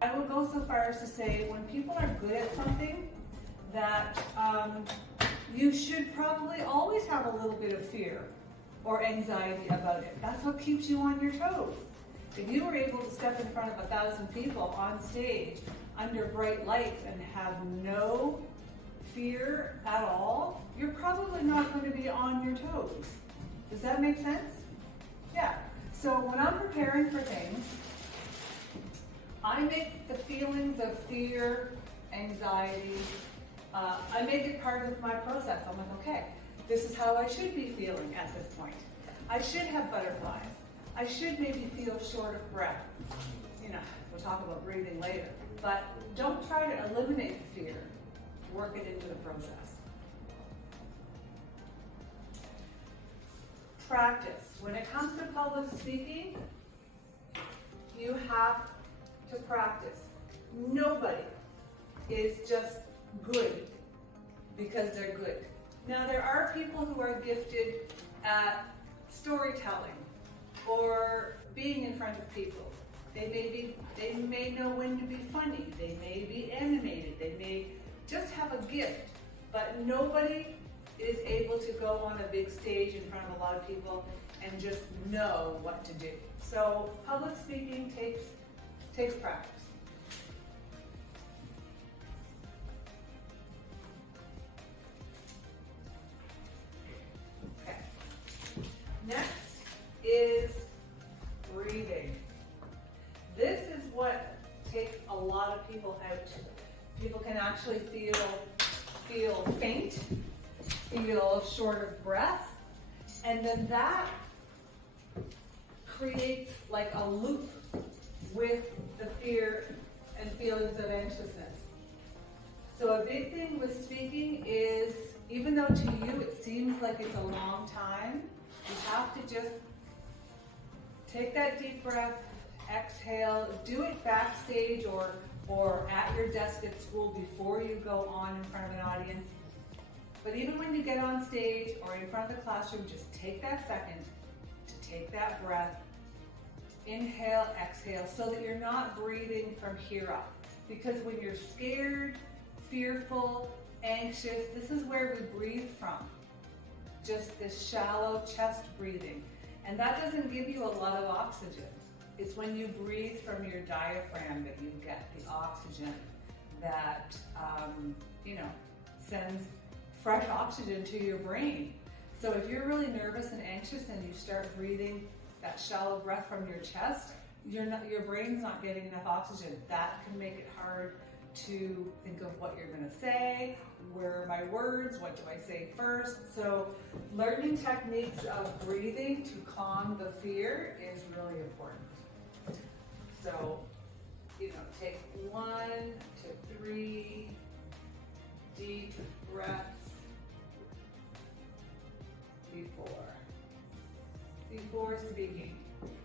I would go so far as to say when people are good at something, that you should probably always have a little bit of fear or anxiety about it. That's what keeps you on your toes. If you were able to step in front of 1,000 people on stage under bright lights and have no fear at all, you're probably not going to be on your toes. Does that make sense? Yeah. So when I'm preparing for things, I make the feelings of fear, anxiety, I make it part of my process. I'm like, okay, this is how I should be feeling at this point. I should have butterflies. I should maybe feel short of breath. You know, we'll talk about breathing later. But don't try to eliminate the fear. Work it into the process. Practice. When it comes to public speaking, you have to practice. Nobody is just good because they're good. Now there are people who are gifted at storytelling or being in front of people. They may know when to be funny, they may be animated, they may just have a gift, but nobody is able to go on a big stage in front of a lot of people and just know what to do. So public speaking takes practice. Okay. Next is breathing. This is what takes a lot of people out. People can actually feel faint, feel short of breath, and then that creates like a loop with the fear and feelings of anxiousness. So a big thing with speaking is, even though to you it seems like it's a long time, you have to just take that deep breath, exhale, do it backstage or at your desk at school before you go on in front of an audience. But even when you get on stage or in front of the classroom, just take that second to take that breath, inhale, exhale, so that you're not breathing from here up. Because when you're scared, fearful, anxious, this is where we breathe from. Just this shallow chest breathing. And that doesn't give you a lot of oxygen. It's when you breathe from your diaphragm that you get the oxygen that, sends fresh oxygen to your brain. So if you're really nervous and anxious and you start breathing that shallow breath from your chest, your brain's not getting enough oxygen. That can make it hard to think of what you're going to say, where are my words, what do I say first. So learning techniques of breathing to calm the fear is really important. So, take 1 to 3 deep breaths before speaking.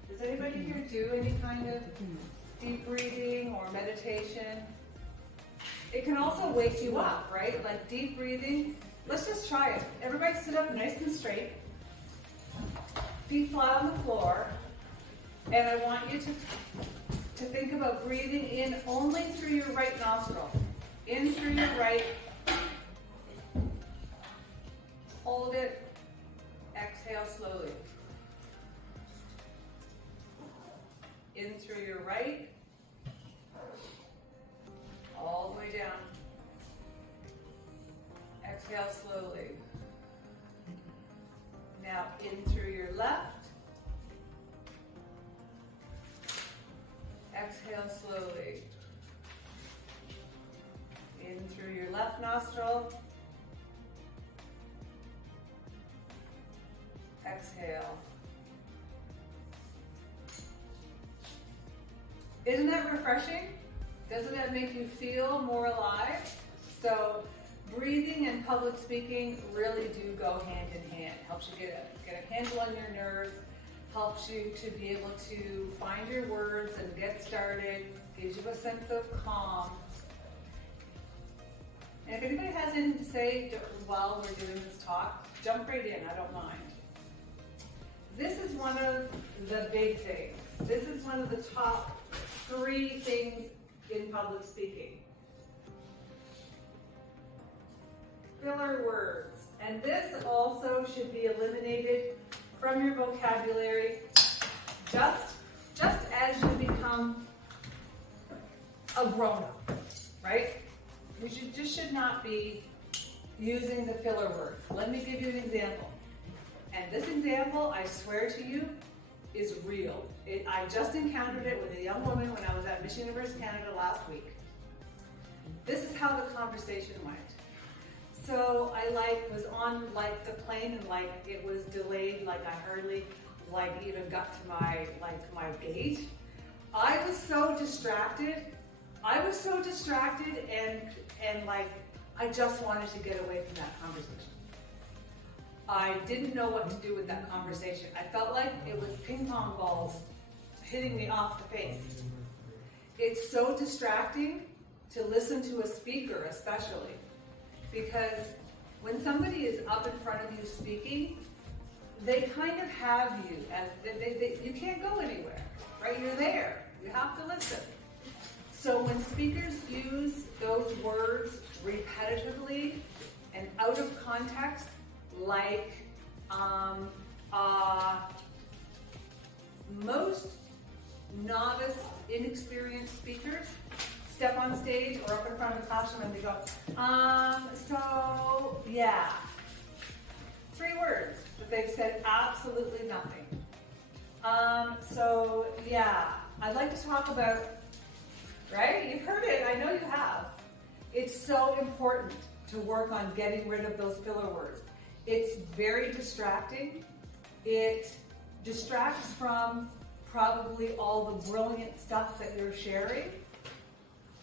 Does anybody here do any kind of deep breathing or meditation? It can also wake you up, right? Like deep breathing. Let's just try it. Everybody sit up nice and straight. Feet flat on the floor. And I want you to think about breathing in only through your right nostril. In through your right. Hold it. Exhale slowly. In through your right. All the way down. Exhale slowly. Now in through your left. Exhale slowly. In through your left nostril. Exhale. Isn't that refreshing? Doesn't that make you feel more alive? So breathing and public speaking really do go hand in hand. Helps you get a handle on your nerves, helps you to be able to find your words and get started, gives you a sense of calm. And if anybody has anything to say while we're doing this talk, jump right in, I don't mind. This is one of the big things. This is one of the top 3 things in public speaking. Filler words. And this also should be eliminated from your vocabulary just as you become a grown-up, right? You should not be using the filler words. Let me give you an example. And this example, I swear to you, is real. I just encountered it with a young woman when I was at Miss Universe Canada last week. This is how the conversation went. So I was on the plane and it was delayed, I hardly even got to my gate. I was so distracted and I just wanted to get away from that conversation. I didn't know what to do with that conversation. I felt like it was ping pong balls hitting me off the face. It's so distracting to listen to a speaker, especially, because when somebody is up in front of you speaking, they kind of have you as you can't go anywhere, right? You're there. You have to listen. So when speakers use those words repetitively and out of context, most novice, inexperienced speakers step on stage or up in front of the classroom and they go, so yeah. 3 words that they've said absolutely nothing. So yeah, I'd like to talk about, right? You've heard it, I know you have. It's so important to work on getting rid of those filler words. It's very distracting. It distracts from probably all the brilliant stuff that you're sharing.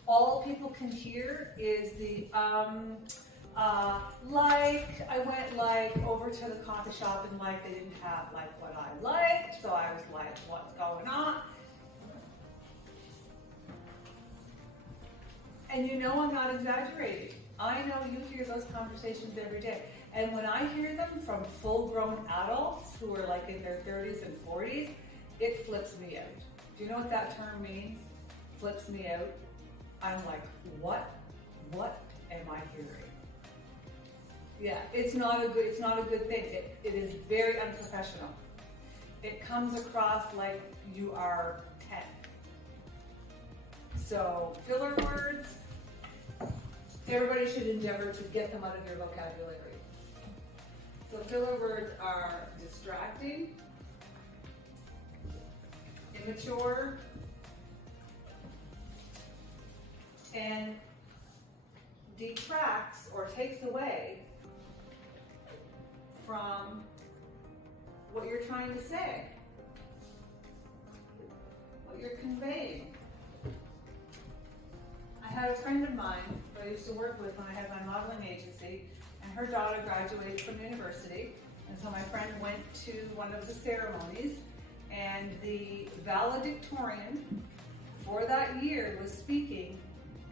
All people can hear is the I went over to the coffee shop and they didn't have what I liked, so I was like, what's going on? And you know I'm not exaggerating. I know you hear those conversations every day. And when I hear them from full-grown adults who are in their 30s and 40s, it flips me out. Do you know what that term means? Flips me out. I'm like, what am I hearing? Yeah, it's not a good thing. It is very unprofessional. It comes across like you are 10. So filler words, everybody should endeavor to get them out of your vocabulary. So filler words are distracting, immature, and detracts or takes away from what you're trying to say, what you're conveying. I had a friend of mine who I used to work with when I had my modeling agency, and her daughter graduated from university, and so my friend went to one of the ceremonies, and the valedictorian for that year was speaking,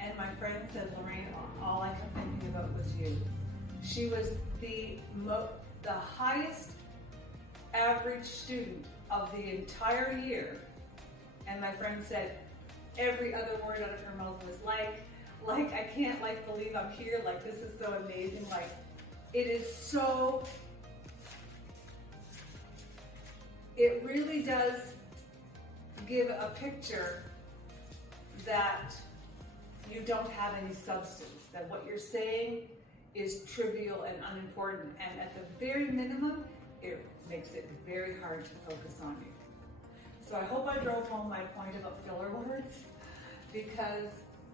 and my friend said, Lorraine, all I kept thinking about was you. She was the highest average student of the entire year, and my friend said every other word out of her mouth was I can't believe I'm here, this is so amazing, it is so, it really does give a picture that you don't have any substance, that what you're saying is trivial and unimportant, and at the very minimum, it makes it very hard to focus on you. So I hope I drove home my point about filler words, because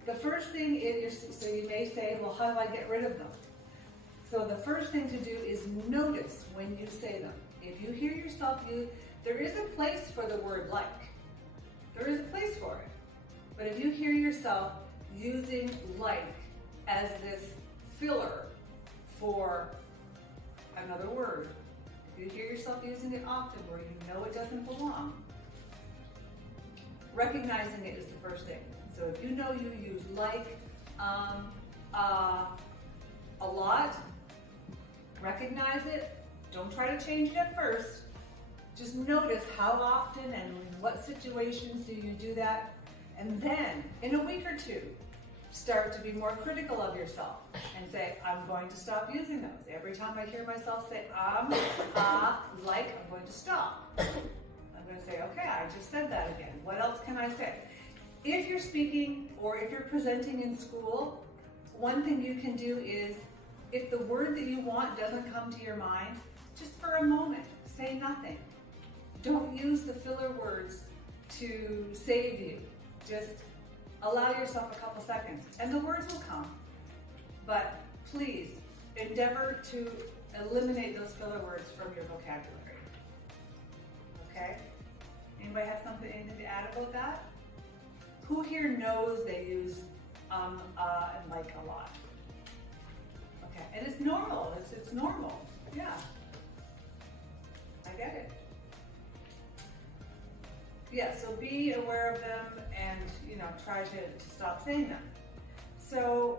the first thing is, so you may say, well, how do I get rid of them? So the first thing to do is notice when you say them. If you hear yourself use, there is a place for the word like. There is a place for it. But if you hear yourself using like as this filler for another word, if you hear yourself using it often where you know it doesn't belong, recognizing it is the first thing. So if you know you use like a lot, recognize it. Don't try to change it at first. Just notice how often and in what situations do you do that. And then, in a week or two, start to be more critical of yourself and say, I'm going to stop using those. Every time I hear myself say, I'm going to stop. I'm going to say, okay, I just said that again. What else can I say? If you're speaking or if you're presenting in school, one thing you can do is, if the word that you want doesn't come to your mind, just for a moment, say nothing. Don't use the filler words to save you. Just allow yourself a couple seconds and the words will come. But please endeavor to eliminate those filler words from your vocabulary. Okay? Anybody have anything to add about that? Who here knows they use and like a lot? Okay, and it's normal. It's normal. Yeah. I get it. Yeah, so be aware of them and, try to stop saying them. So,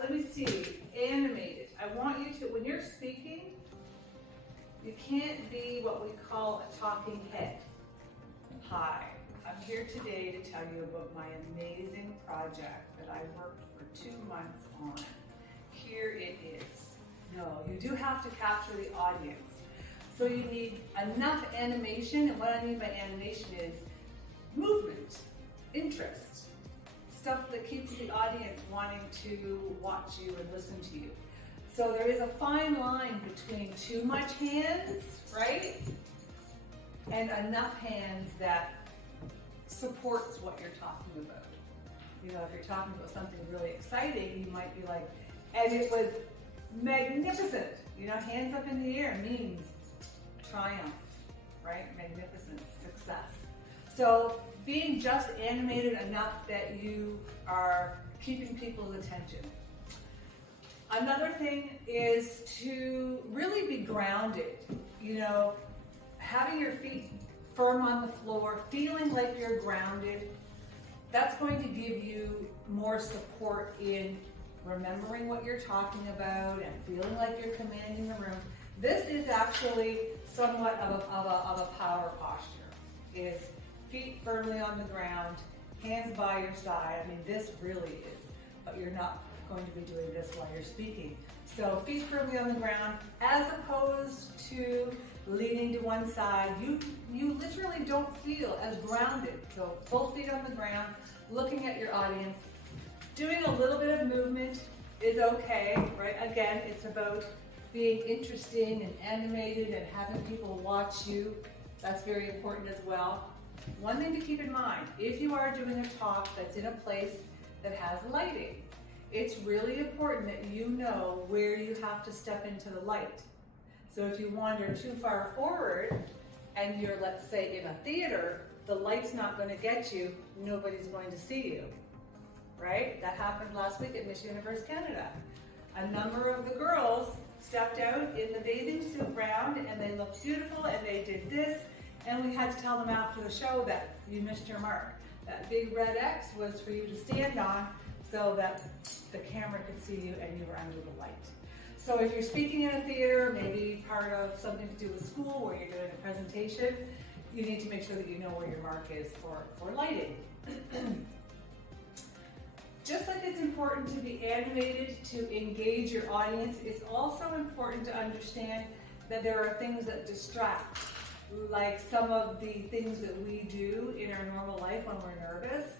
let me see, animated. I want you to, when you're speaking, you can't be what we call a talking head. Hi, I'm here today to tell you about my amazing project that I worked for 2 months on. Here it is. No, you do have to capture the audience. So you need enough animation, and what I mean by animation is movement, interest, stuff that keeps the audience wanting to watch you and listen to you. So there is a fine line between too much hands, right? And enough hands that supports what you're talking about. If you're talking about something really exciting, you might be like, and it was magnificent. Hands up in the air means triumph, right? Magnificent success. So being just animated enough that you are keeping people's attention. Another thing is to really be grounded. Having your feet firm on the floor, feeling like you're grounded, that's going to give you more support in remembering what you're talking about and feeling like you're commanding the room. This is actually somewhat of a power posture, is feet firmly on the ground, hands by your side. I mean, this really is, but you're not going to be doing this while you're speaking. So feet firmly on the ground, as opposed to leaning to one side. You literally don't feel as grounded. So both feet on the ground, looking at your audience. Doing a little bit of movement is okay, right? Again, it's about being interesting and animated and having people watch you. That's very important as well. One thing to keep in mind, if you are doing a talk that's in a place that has lighting, it's really important that you know where you have to step into the light. So if you wander too far forward and you're, let's say, in a theater, the light's not going to get you, nobody's going to see you, right? That happened last week at Miss Universe Canada. A number of the girls stepped out in the bathing suit round and they looked beautiful and they did this, and we had to tell them after the show that you missed your mark. That big red X was for you to stand on so that the camera could see you and you were under the light. So if you're speaking in a theater, maybe part of something to do with school where you're doing a presentation, you need to make sure that you know where your mark is for lighting. Just like it's important to be animated to engage your audience, it's also important to understand that there are things that distract, like some of the things that we do in our normal life when we're nervous,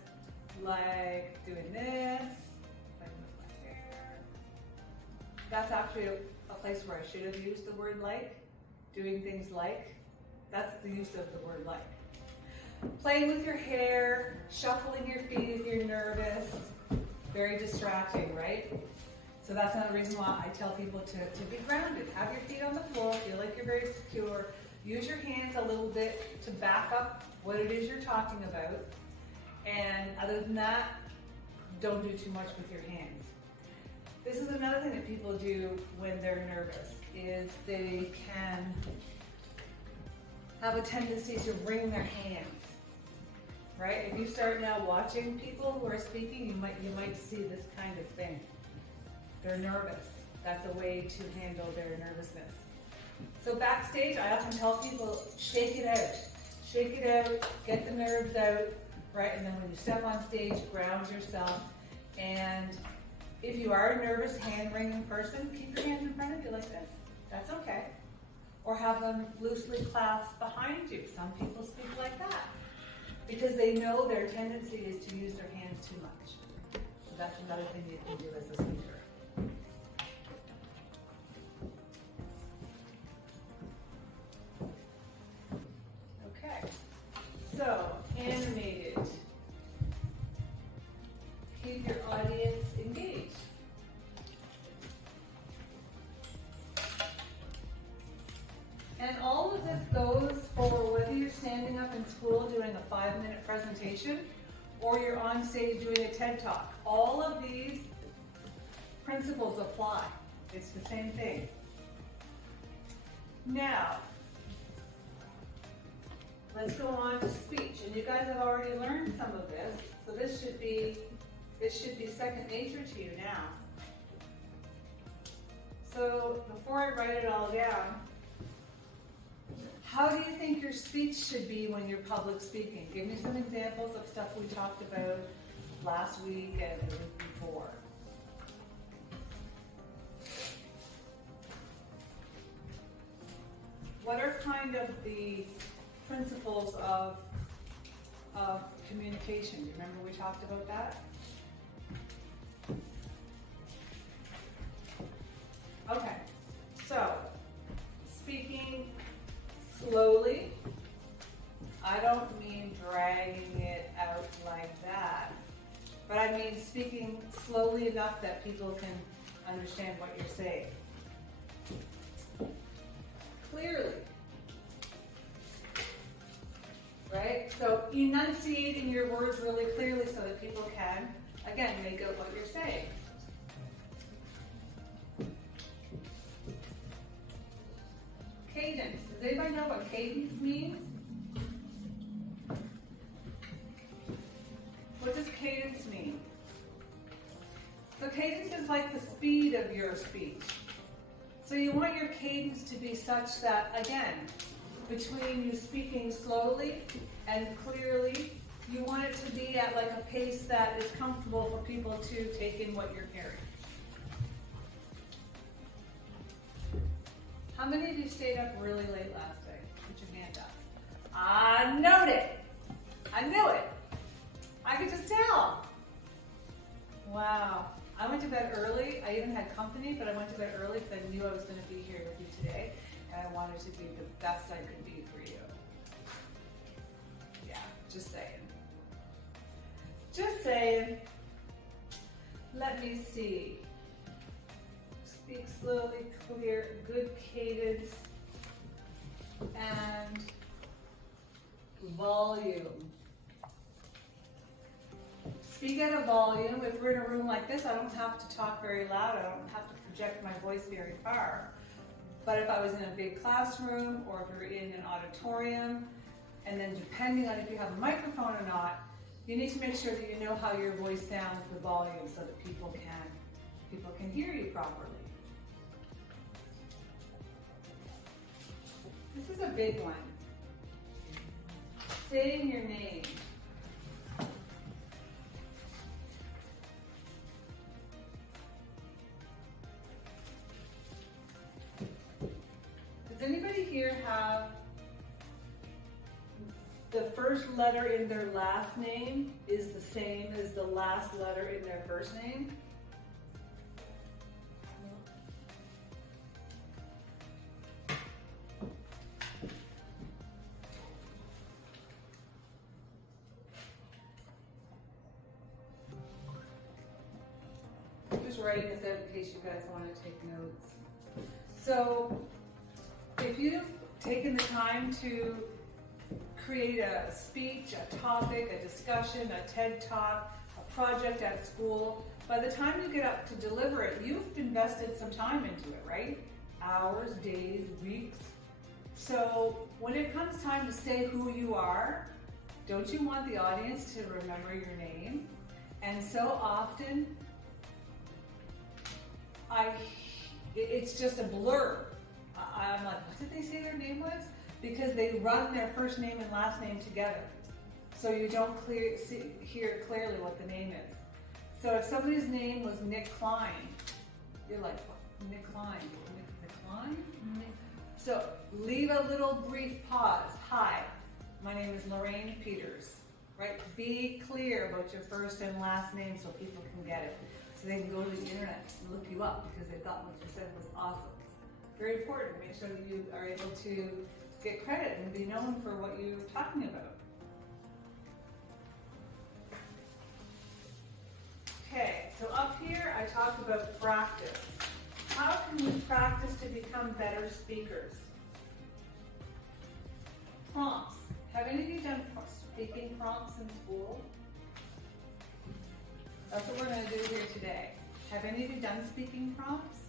like doing this, playing with my hair. That's actually a place where I should have used the word like, doing things like. That's the use of the word like. Playing with your hair, shuffling your feet if you're nervous. Very distracting, right? So that's another reason why I tell people to be grounded. Have your feet on the floor, feel like you're very secure. Use your hands a little bit to back up what it is you're talking about. And other than that, don't do too much with your hands. This is another thing that people do when they're nervous, is they can have a tendency to wring their hands. Right? If you start now watching people who are speaking, you might see this kind of thing. They're nervous. That's a way to handle their nervousness. So backstage, I often tell people, shake it out. shake it out, get the nerves out, right? And then when you step on stage, ground yourself. And if you are a nervous, hand-wringing person, keep your hands in front of you like this. That's okay. Or have them loosely clasped behind you. Some people speak like that because they know their tendency is to use their hands too much. So that's another thing you can do as a speaker. Okay, so animated. Keep your audience engaged. And all of this goes for whether you're standing up in school doing a 5-minute presentation or you're on stage doing a TED Talk. All of these principles apply. It's the same thing. Now, let's go on to speech. And you guys have already learned some of this, so this should be second nature to you now. So before I write it all down, how do you think your speech should be when you're public speaking? Give me some examples of stuff we talked about last week and the week before. What are kind of the principles of communication? You remember we talked about that? Okay, so speaking slowly. I don't mean dragging it out like that, but I mean speaking slowly enough that people can understand what you're saying. Clearly. Right? So enunciating your words really clearly so that people can, again, make out what you're saying. Cadence. Does anybody know what cadence means? What does cadence mean? So cadence is like the speed of your speech. So you want your cadence to be such that, again, between you speaking slowly and clearly, you want it to be at like a pace that is comfortable for people to take in what you're hearing. How many of you stayed up really late last night? Put your hand up. I knowed it. I knew it. I could just tell. Wow. I went to bed early. I even had company, but I went to bed early because I knew I was going to be here with you today, and I wanted to be the best I could be for you. Yeah, just saying. Just saying. Let me see. Speak slowly, clear, good cadence, and volume. Speak at a volume. If we're in a room like this, I don't have to talk very loud. I don't have to project my voice very far. But if I was in a big classroom or if you're in an auditorium, and then depending on if you have a microphone or not, you need to make sure that you know how your voice sounds, the volume, so that people can hear you properly. This is a big one. Saying your name. Does anybody here have the first letter in their last name is the same as the last letter in their first name? Just writing this out in case you guys want to take notes. So, if you've taken the time to create a speech, a topic, a discussion, a TED Talk, a project at school, by the time you get up to deliver it, you've invested some time into it, right? Hours, days, weeks. So when it comes time to say who you are, don't you want the audience to remember your name? And so often, it's just a blur. I'm like, what did they say their name was? because they run their first name and last name together. So you don't hear clearly what the name is. So if somebody's name was Nick Klein, you're like, what? Nick Klein? Nick Klein? So leave a little brief pause. Hi, my name is Lorraine Peters, right? Be clear about your first and last name so people can get it. So they can go to the internet and look you up because they thought what you said was awesome. Very important. Make sure that you are able to get credit and be known for what you're talking about. Okay, so up here I talked about practice. How can we practice to become better speakers? Prompts. Have any of you done speaking prompts in school? That's what we're going to do here today. Have any of you done speaking prompts?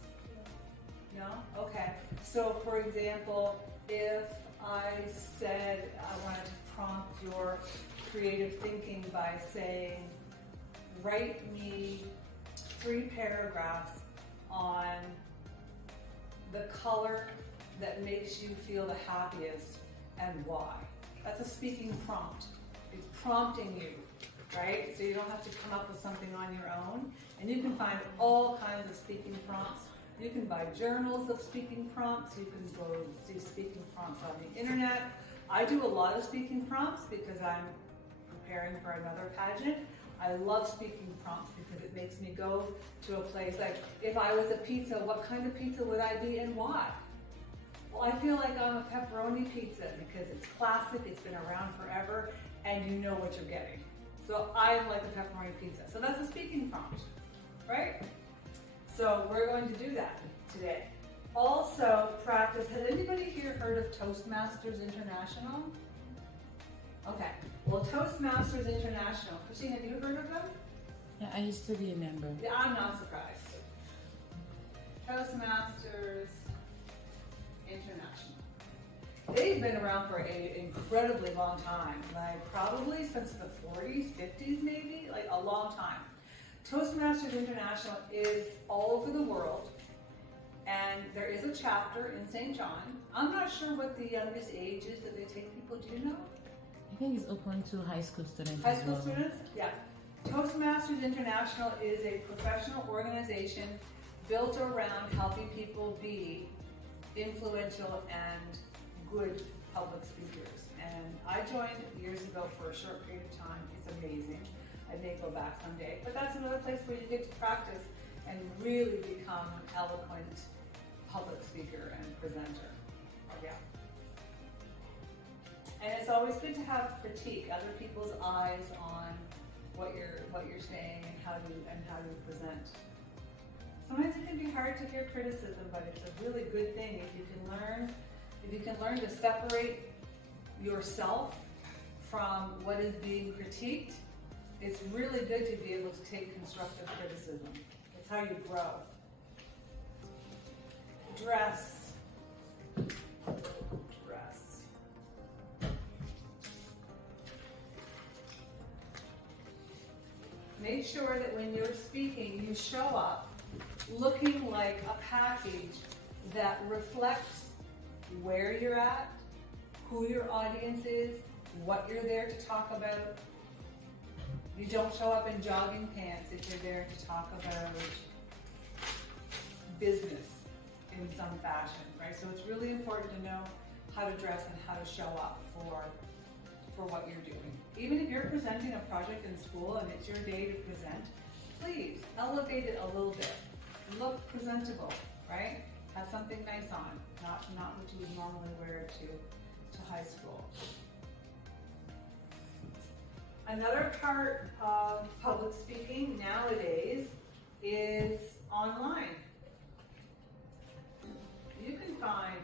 No? Okay. So for example, if I said I wanted to prompt your creative thinking by saying, write me 3 paragraphs on the color that makes you feel the happiest and why. That's a speaking prompt. It's prompting you, right? So you don't have to come up with something on your own. And you can find all kinds of speaking prompts. You can buy journals of speaking prompts. You can go see speaking prompts on the internet. I do a lot of speaking prompts because I'm preparing for another pageant. I love speaking prompts because it makes me go to a place like, if I was a pizza, what kind of pizza would I be and why? Well, I feel like I'm a pepperoni pizza because it's classic, it's been around forever, and you know what you're getting. So I like a pepperoni pizza. So that's a speaking prompt, right? So we're going to do that today. Also practice, has anybody here heard of Toastmasters International? Okay, well Toastmasters International, Christine, have you heard of them? Yeah, I used to be a member. Yeah, I'm not surprised. Toastmasters International. They've been around for an incredibly long time, like probably since the 40s, 50s maybe, like a long time. Toastmasters International is all over the world, and there is a chapter in St. John. I'm not sure what the youngest age is that they take people, do you know? I think it's open to high school students High as school well. students? Yeah. Toastmasters International is a professional organization built around helping people be influential and good public speakers. And I joined years ago for a short period of time. It's amazing. I may go back someday. But that's another place where you get to practice and really become an eloquent public speaker and presenter. Yeah. And it's always good to have critique, other people's eyes on what you're saying and how you present. Sometimes it can be hard to hear criticism, but it's a really good thing if you can learn to separate yourself from what is being critiqued. It's really good to be able to take constructive criticism. It's how you grow. Dress. Make sure that when you're speaking, you show up looking like a package that reflects where you're at, who your audience is, what you're there to talk about. You don't show up in jogging pants if you're there to talk about business in some fashion, right? So it's really important to know how to dress and how to show up for what you're doing. Even if you're presenting a project in school and it's your day to present, please elevate it a little bit. Look presentable, right? Have something nice on, not what you would normally wear to high school. Another part of public speaking nowadays is online. You can find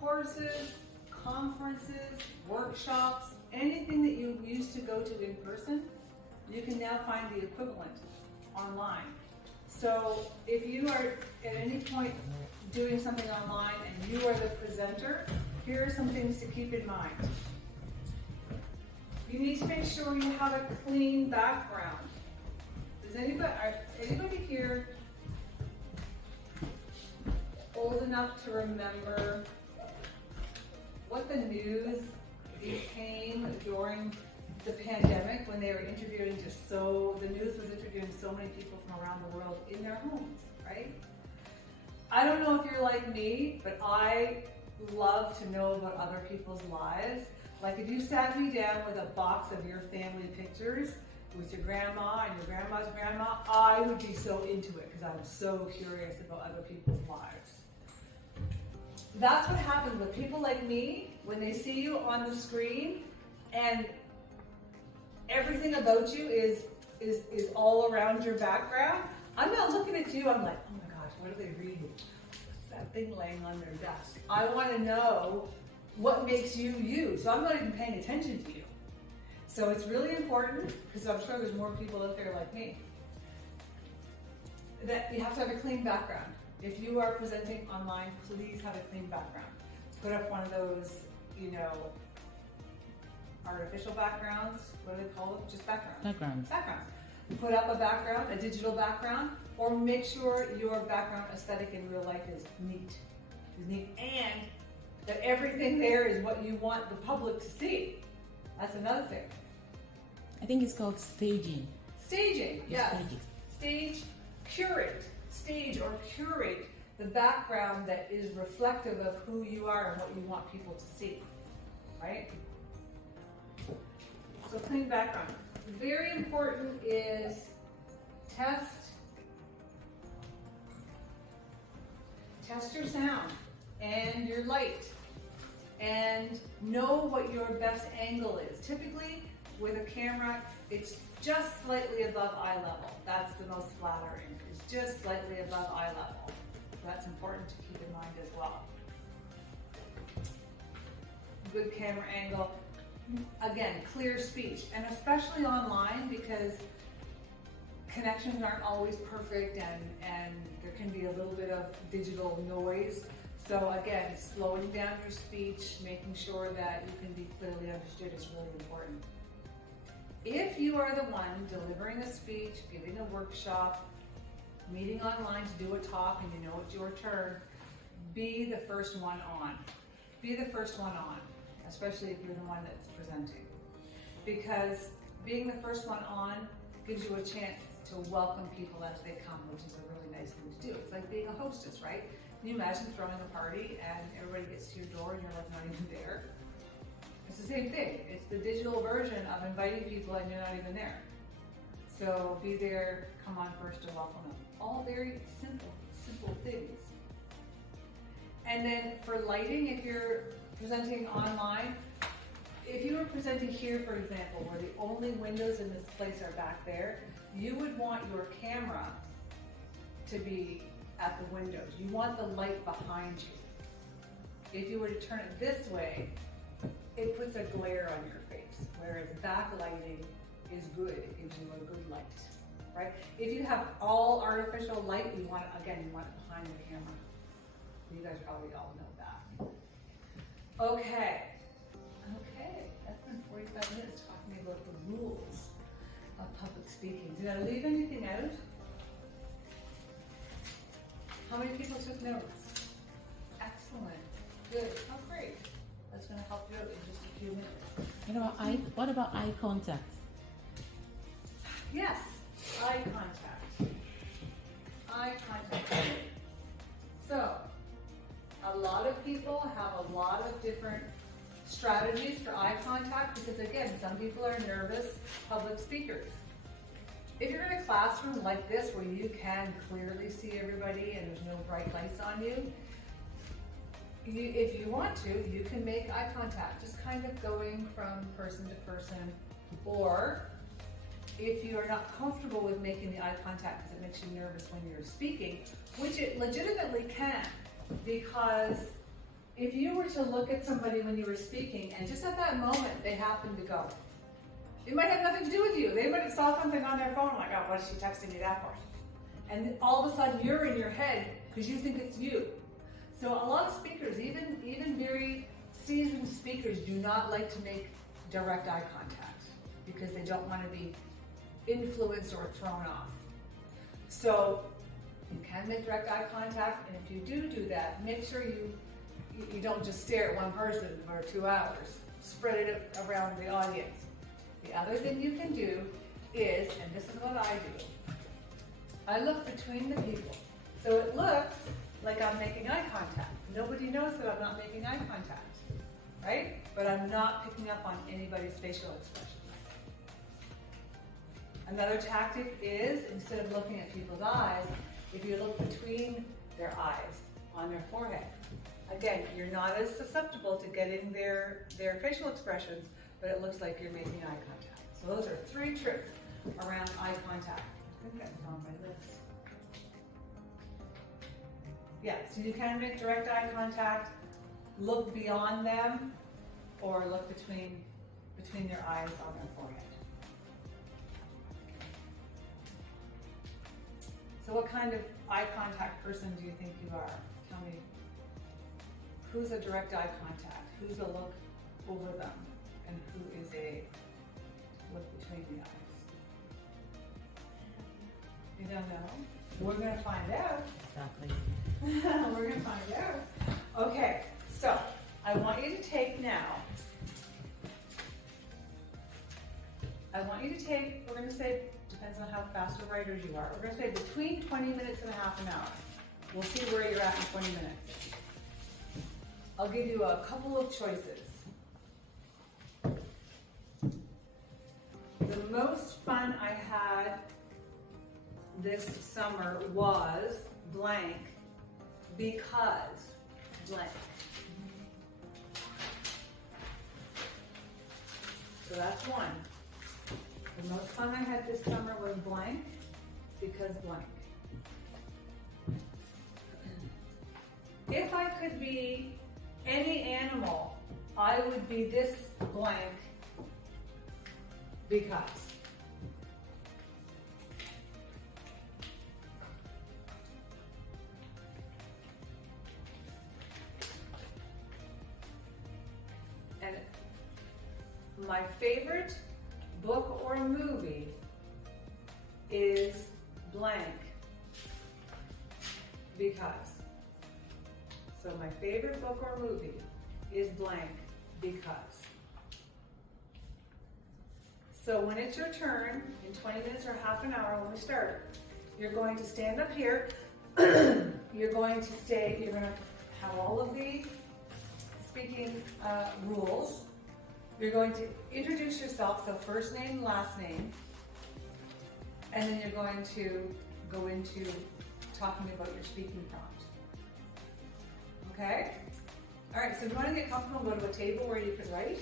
courses, conferences, workshops, anything that you used to go to in person, you can now find the equivalent online. So if you are at any point doing something online and you are the presenter, here are some things to keep in mind. You need to make sure you have a clean background. Does anybody here old enough to remember what the news became during the pandemic when they were interviewing the news was interviewing so many people from around the world in their homes, right? I don't know if you're like me, but I love to know about other people's lives. Like if you sat me down with a box of your family pictures with your grandma and your grandma's grandma, I would be so into it because I'm so curious about other people's lives. That's what happens with people like me when they see you on the screen and everything about you is all around your background. I'm not looking at you, I'm like, oh my gosh, what are they reading? What's that thing laying on their desk? I want to know what makes you you, so I'm not even paying attention to you. So it's really important, because I'm sure there's more people out there like me, that you have to have a clean background. If you are presenting online, please have a clean background. Put up one of those, artificial backgrounds. What do they call them? Just backgrounds. Backgrounds. Put up a background, a digital background, or make sure your background aesthetic in real life is neat. And that everything there is what you want the public to see. That's another thing. I think it's called staging. Staging, yes. Stage or curate the background that is reflective of who you are and what you want people to see, right? So clean background. Very important is test your sound and your light and know what your best angle is. Typically with a camera, it's just slightly above eye level. That's the most flattering. It's just slightly above eye level. That's important to keep in mind as well. Good camera angle. Again, clear speech, and especially online because connections aren't always perfect and there can be a little bit of digital noise. So again, slowing down your speech, making sure that you can be clearly understood is really important. If you are the one delivering a speech, giving a workshop, meeting online to do a talk and you know it's your turn, be the first one on. Be the first one on, especially if you're the one that's presenting. Because being the first one on gives you a chance to welcome people as they come, which is a really nice thing to do. It's like being a hostess, right? Can you imagine throwing a party and everybody gets to your door and you're like not even there? It's the same thing. It's the digital version of inviting people and you're not even there. So be there, come on first to welcome them. All very simple things. And then for lighting, if you're presenting online, if you were presenting here, for example, where the only windows in this place are back there, you would want your camera to be at the windows. You want the light behind you. If you were to turn it this way, it puts a glare on your face, whereas backlighting is good. It gives you a good light, right? If you have all artificial light, you want it behind the camera. You guys probably all know that. Okay, that's been 45 minutes talking about the rules of public speaking. Did I leave anything out? How many people took notes? Excellent, good, oh great. That's gonna help you out in just a few minutes. What about eye contact? Yes, eye contact. Eye contact. So, a lot of people have a lot of different strategies for eye contact because again, some people are nervous public speakers. If you're in a classroom like this where you can clearly see everybody and there's no bright lights on you, if you want to, you can make eye contact, just kind of going from person to person. Or if you are not comfortable with making the eye contact because it makes you nervous when you're speaking, which it legitimately can, because if you were to look at somebody when you were speaking and just at that moment they happened to go, it might have nothing to do with you. They might have saw something on their phone like, oh, what is she texting me that for? And all of a sudden you're in your head because you think it's you. So a lot of speakers, even very seasoned speakers, do not like to make direct eye contact because they don't want to be influenced or thrown off. So you can make direct eye contact, and if you do that, make sure you you don't just stare at one person for 2 hours. Spread it around the audience. The other thing you can do is, and this is what I do, I look between the people. So it looks like I'm making eye contact. Nobody knows that I'm not making eye contact, right? But I'm not picking up on anybody's facial expression. Another tactic is, instead of looking at people's eyes, if you look between their eyes, on their forehead. Again, you're not as susceptible to getting their facial expressions, but it looks like you're making eye contact. So those are 3 tricks around eye contact. I think I found my list. Yeah, so you can make direct eye contact, look beyond them, or look between their eyes on their forehead. So what kind of eye contact person do you think you are? Tell me. Who's a direct eye contact? Who's a look over them? And who is a look between the eyes? You don't know? We're going to find out. Exactly. We're going to find out. Okay, so I want you to take now. We're going to say, depends on how fast or writers you are. We're going to say between 20 minutes and a half an hour. We'll see where you're at in 20 minutes. I'll give you a couple of choices. The most fun I had this summer was blank because blank. So that's one. The most fun I had this summer was blank because blank. If I could be any animal, I would be this blank because. And my favorite book or movie is blank because. So my favorite book or movie is blank because. So when it's your turn, in 20 minutes or half an hour when we start, you're going to stand up here. You're going to say, you're going to have all of the speaking rules. You're going to introduce yourself, so first name, last name, and then you're going to go into talking about your speaking prompt. Okay? All right, so if you want to get comfortable, go to a table where you could write.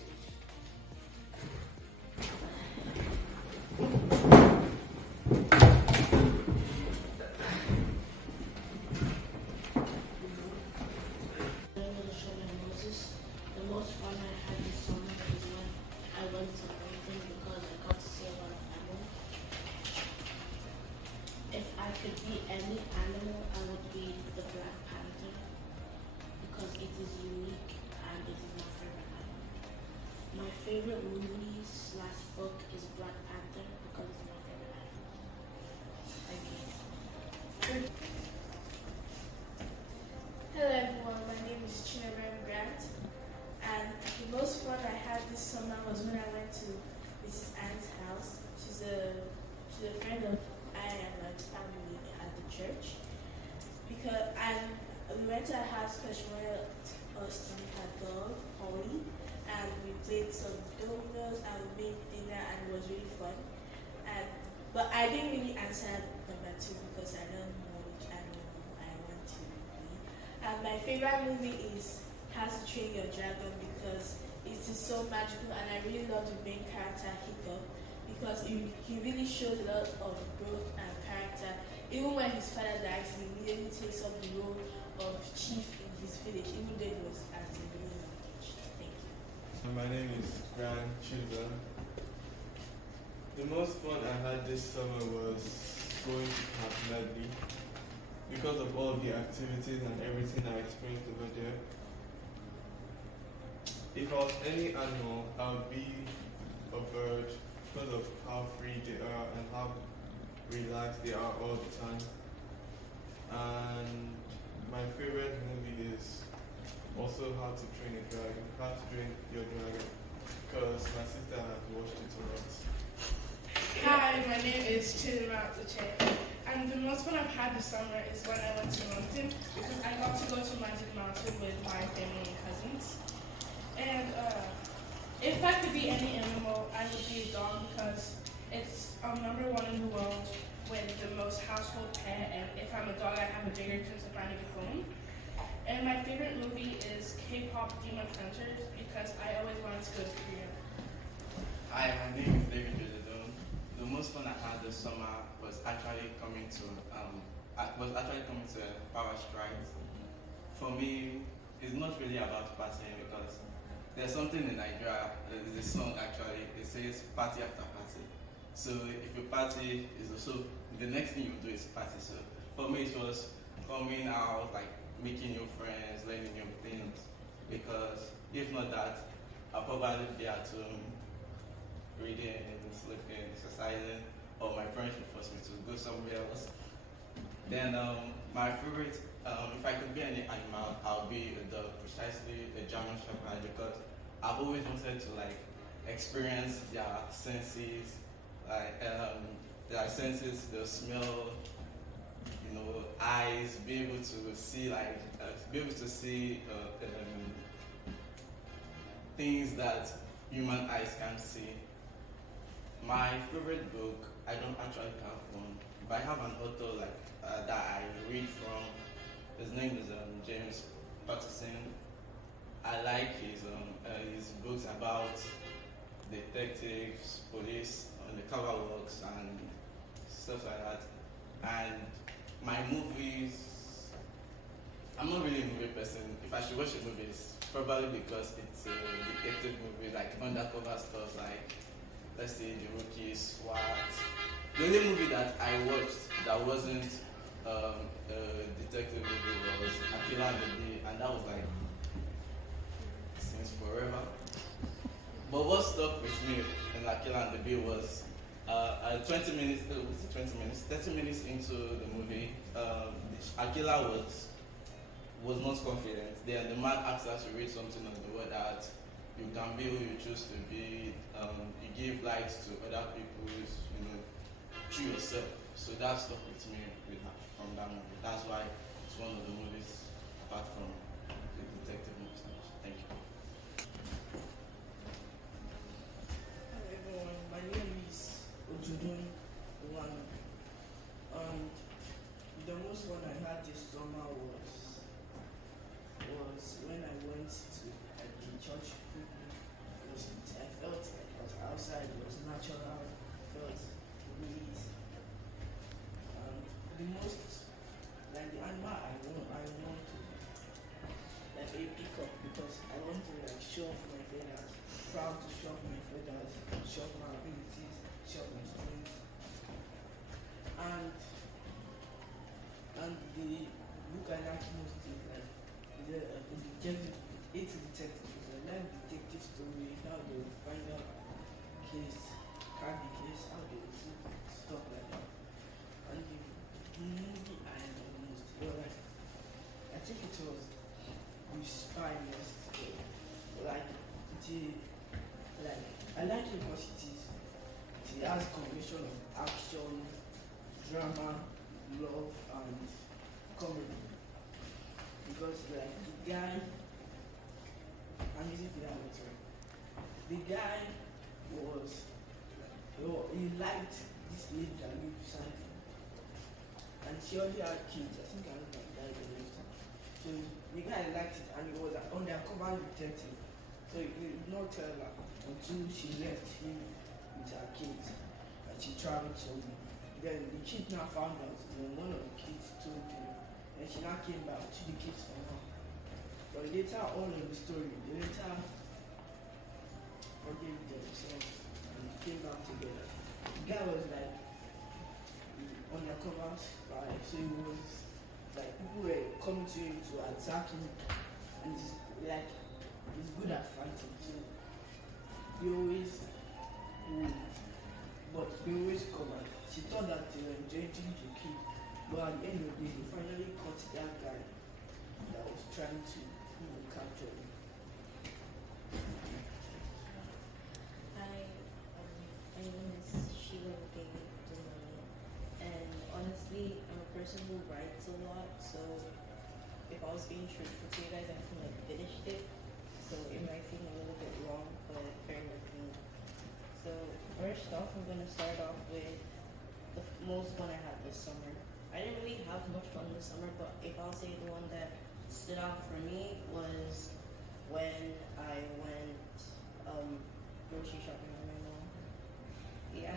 The most fun I had this summer is when I went to Lorraine because I got to see a lot of animals. If I could be any animal, I would be the Black Panther because it is unique and it is my favorite animal. My favorite movie / book is Black Panther because it's my favorite animal. Thank you. Hello everyone, my name is Lorraine Grant, and the most fun I had this summer was when I went to Mrs. Ann's house. She's a friend of I and my family at the church. We went to her house because she wanted us to meet her dog, Holly, and we played some dominoes and we made dinner and it was really fun. But I didn't really answer number 2 because I don't know which animal I want to be. And my favorite movie is How to Train Your Dragon because it is so magical and I really love the main character Hiccup because he really shows a lot of growth and character. Even when his father dies, he immediately takes up the role of chief in his village, even though it was at the beginning of the village. Thank you. My name is Grant Children. The most fun I had this summer was going to Camp Medley because of all the activities and everything I experienced over there. If I was any animal, I would be a bird because of how free they are and how relaxed they are all the time. And my favorite movie is also how to train a dragon, how to train your dragon, because my sister has watched it a lot. Hi, my name is Chidima Uche, and the most fun I've had this summer is when I went to Mountain because I got to go to Magic Mountain with my family and cousins. And if I could be any animal, I would be a dog because it's number one in the world with the most household pet. And if I'm a dog, I have a bigger chance of finding a home. And my favorite movie is K-pop Demon Hunters because I always wanted to go to Korea. Hi, my name is David Joseph. The most fun I had this summer was actually coming to Power Strides. For me, it's not really about partying because there's something in Nigeria. There's a song actually. It says party after party. So if you party, is also the next thing you do is party. So for me, it was coming out, like making new friends, learning new things. Because if not that, I'll probably be at home reading, sleeping, exercising, or my friends would force me to go somewhere else. Then my favorite, if I could be any animal, I'll be a dog, precisely a German Shepherd, because I've always wanted to like experience their senses, like their senses, the smell, eyes, be able to see things that human eyes can't see. My favorite book, I don't actually have one, but I have an author that I read from. His name is James Patterson. I like his books about detectives, police, the cover works, and stuff like that. And my movies, I'm not really a movie person. If I should watch a movie, it's probably because it's a detective movie, like undercover stuff, like let's say The Rookie, SWAT. The only movie that I watched that wasn't a detective movie was Akila and the Bee, and that was like since forever. But what stuck with me in Akila and the Bee was 20 minutes, 30 minutes into the movie, Akila was not confident. Then the man asked her to read something on the word that you can be who you choose to be. You give light to other people's, through yourself. So that stuck with me from that movie. That's why it's one of the movies apart from the detective movies. Thank you. Hi everyone, my name is Ojudun Uwanu. The most fun I had this summer was when I went to the church picnic. I felt like I was outside, it was natural, I felt breeze. The most, like the animal I want to like a peacock because I want to like show off my feathers, proud to show off my feathers, show off my abilities, show off my strength. And the book I like most is like the detective, it's a detective. Because I like detective story, how they find out case, crack the case, how they see stuff like that. And the movie I love most, I think it was The Spy Yesterday. I like it because it has a combination of action, drama, love, and comedy. Because like the guy, I'm using the right. The guy he liked this lady that lived beside him, and she already had kids. I think I don't know died the next time. So the guy liked it, and he was an undercover detective. So he did not tell her until she left him with her kids, and she traveled somewhere. Then the kid now found out, one of the kids told him, and she now came back to the kids for her. But later on in the story, they later forgave themselves and came back together. The guy was like undercover spy, so he was like people were coming to him to attack him, and he's good at fighting. So he always won, but they always come out. She thought that they were enjoying the kid, but at the end of the day, they finally caught that guy that was trying to captured me. Hi, my name is Sheila Dumani, and honestly, I'm a person who writes a lot. So if I was being truthful to you guys, I haven't like finished it. So it might seem a little bit long, but bear with me. So first off, I'm gonna start off with the most fun I had this summer. I didn't really have much fun this summer, but if I'll say the one that stood out for me was when I went grocery shopping with my mom. Yeah,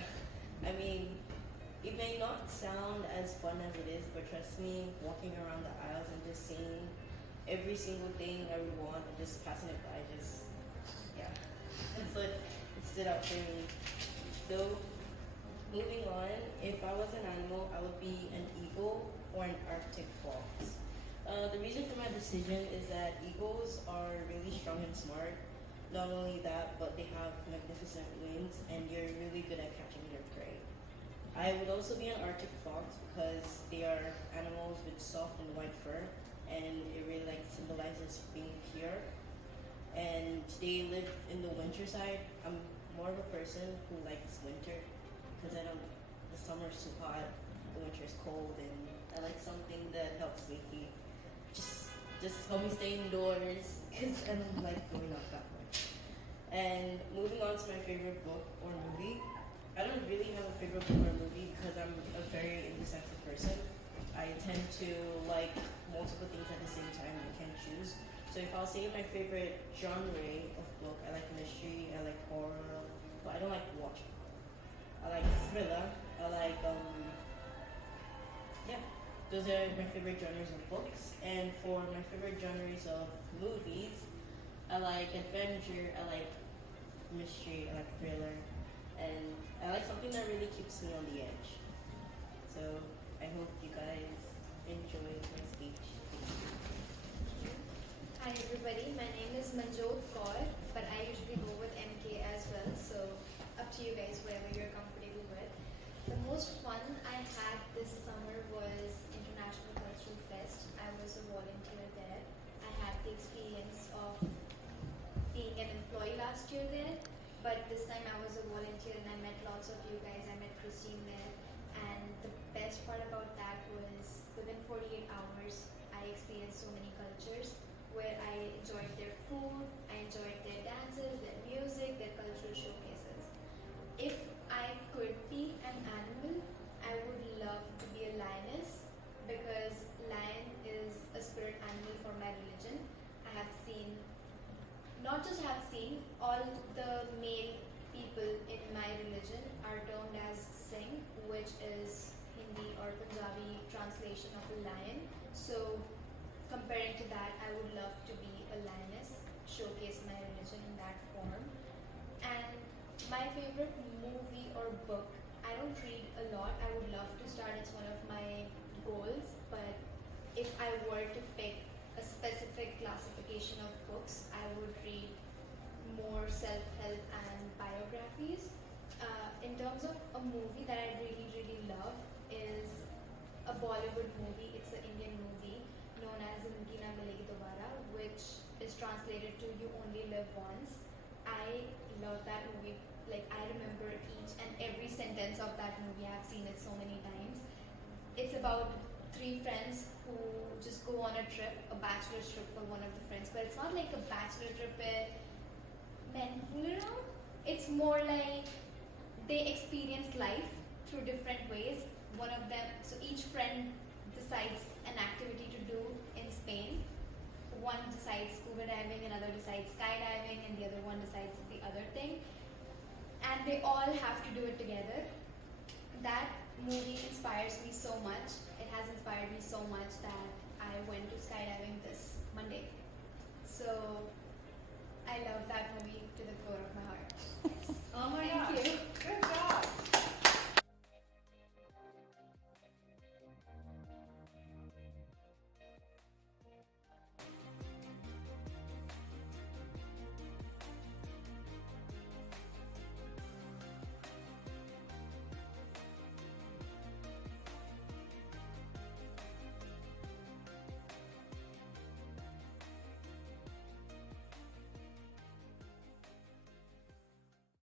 I mean, it may not sound as fun as it is, but trust me, walking around the aisles and just seeing every single thing I would want and just passing it by, just, yeah. That's what it stood out for me. So, moving on, if I was an animal, I would be an eagle or an Arctic fox. The reason for my decision is that eagles are really strong and smart. Not only that, but they have magnificent wings and you're really good at catching their prey. I would also be an Arctic fox because they are animals with soft and white fur and it really like symbolizes being pure. And they live in the winter side. I'm more of a person who likes winter because the summer's too hot, the winter's cold, and I like something that helps me keep just help me stay indoors because I don't like going out that much. And moving on to my favorite book or movie, I don't really have a favorite book or movie because I'm a very indecisive person. I tend to like multiple things at the same time and I can't choose. So if I'll say my favorite genre of book, I like mystery, I like horror, but I don't like watching. I like thriller, I like yeah. Those are my favorite genres of books. And for my favorite genres of movies, I like adventure, I like mystery, I like thriller, and I like something that really keeps me on the edge. So I hope you guys enjoy my speech. Hi everybody, my name is Manjot Kaur, but I usually go with MK as well, so up to you guys, whatever you're comfortable with. The most fun I had this summer was International Cultural Fest. I was a volunteer there. I had the experience of being an employee last year there, but this time I was a volunteer and I met lots of you guys. I met Christine there, and the best part about that was within 48 hours, I experienced so many cultures where I enjoyed their food, I enjoyed their dances, their music, their cultural showcases. If I could be an animal, I would love to be a lioness because lion is a spirit animal for my religion. I have seen, not just have seen, all the male people in my religion are termed as Singh, which is Hindi or Punjabi translation of a lion. So comparing to that, I would love to be a lioness, showcase my religion in that form. And my favorite movie or book, I don't read a lot. I would love to start, it's one of my goals, but if I were to pick a specific classification of books, I would read more self-help and biographies. In terms of a movie that I really, really love is a Bollywood movie. It's an Indian movie known as Zindagi Na Milegi Dobara, which is translated to You Only Live Once. I love that movie. Like, I remember each and every sentence of that movie. I've seen it so many times. It's about three friends who just go on a trip, a bachelor trip for one of the friends. But it's not like a bachelor trip where men fool around. It's more like they experience life through different ways. One of them, so each friend decides an activity to do in Spain. One decides scuba diving, another decides skydiving, and the other one decides the other thing. And they all have to do it together. That movie inspires me so much. It has inspired me so much that I went to skydiving this Monday. So I love that movie to the core